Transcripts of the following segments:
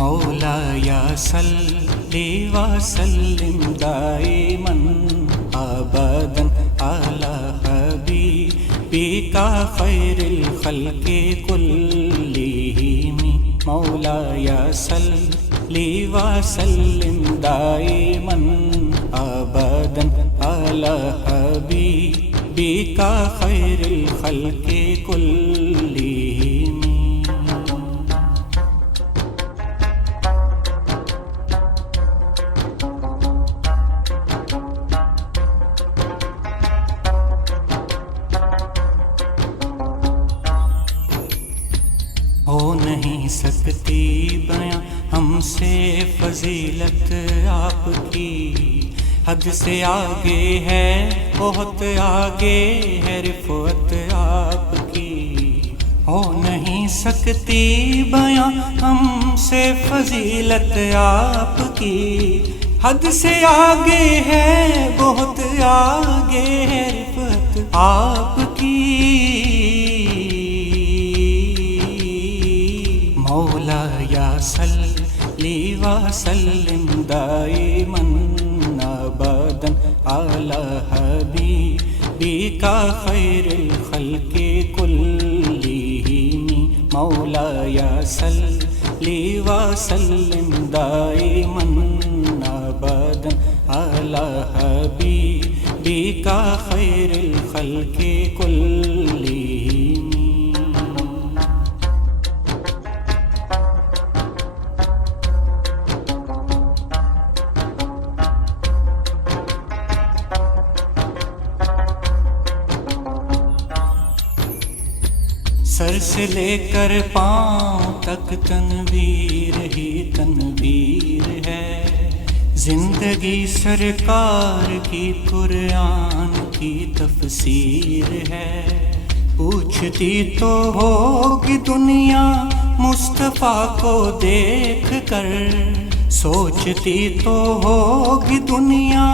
मौला या सल्ली व सल्लिम दाइमन अबदन अला हबीबिका खैरिल खल्क़ि कुल्लिहिम। मौला या सल्ली व सल्लिम दाइमन अबदन अला हबीबिका खैरिल खल्क़ि कुल्लिहिम। हो नहीं सकती बयां हमसे फजीलत आपकी, हद से आगे है बहुत आगे है रिफ़त आपकी। हो नहीं सकती बयां हमसे फजीलत आपकी, हद से आगे है बहुत आगे है रिफ़त आपकी। मौला या सल्ली व सल्लिम दाइमन अबदन अला हबीबिका खैरिल खल्क़ि कुल्लिहिम। मौला या सल्ली व सल्लिम दाइमन अबदन अला हबीबिका खैरिल खल्क़ि कुल्लिहिम। सर से लेकर पाँव तक तनवीर ही तनवीर है। जिंदगी सरकार की कुरान की तफसीर है। पूछती तो होगी दुनिया मुस्तफ़ा को देख कर, सोचती तो होगी दुनिया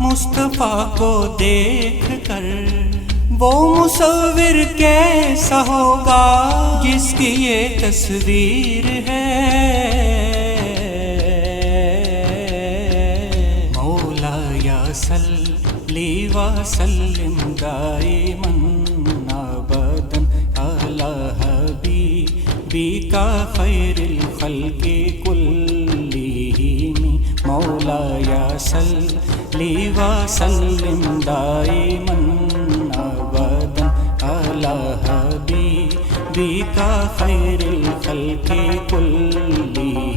मुस्तफ़ा को देख कर। वो मुसव्विर कैसा होगा जिसकी ये तस्वीर है। मौला या सल्ली व सल्लिम दाइमन अबदन अला हबीबिका खैरिल खल्क़ि कुल्लिहिम। मौला या सल्ली व सल्लिम दाइमन अबदन अला हबीबिका खैरिल खल्क़ि कुल्लिहिम।